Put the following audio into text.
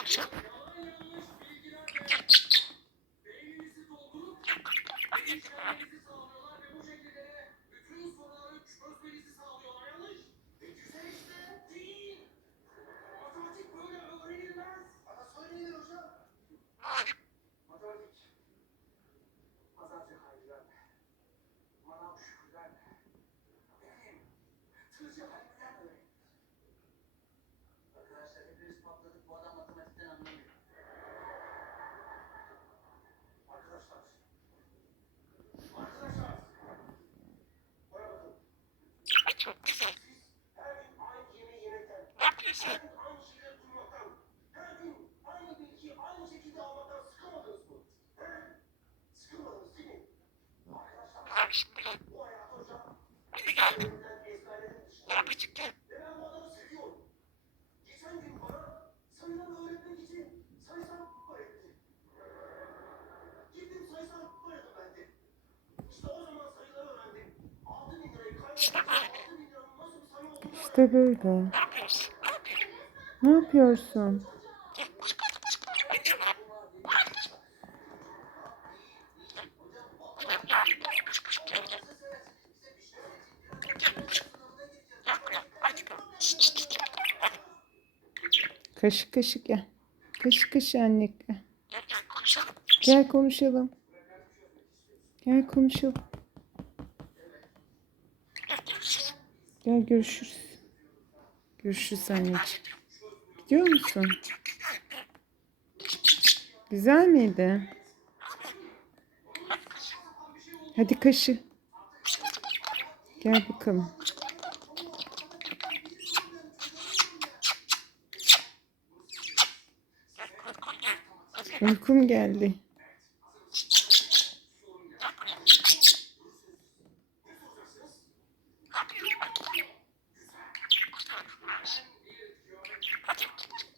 Arkadaşlar Siz her gün aynı yemeği yemekten, her gün aynı şeyleri duymaktan, İşte böyle. Ne yapıyorsun? Kaşık kaşık gel. Kaşık kaşık anne gel. Konuşalım. Gel konuşalım. Gel görüşürüz. Görüşürüz anneciğim. Gidiyor musun? Güzel miydi? Hadi kaşı. Gel bakalım. Uykum geldi. görüşürüz.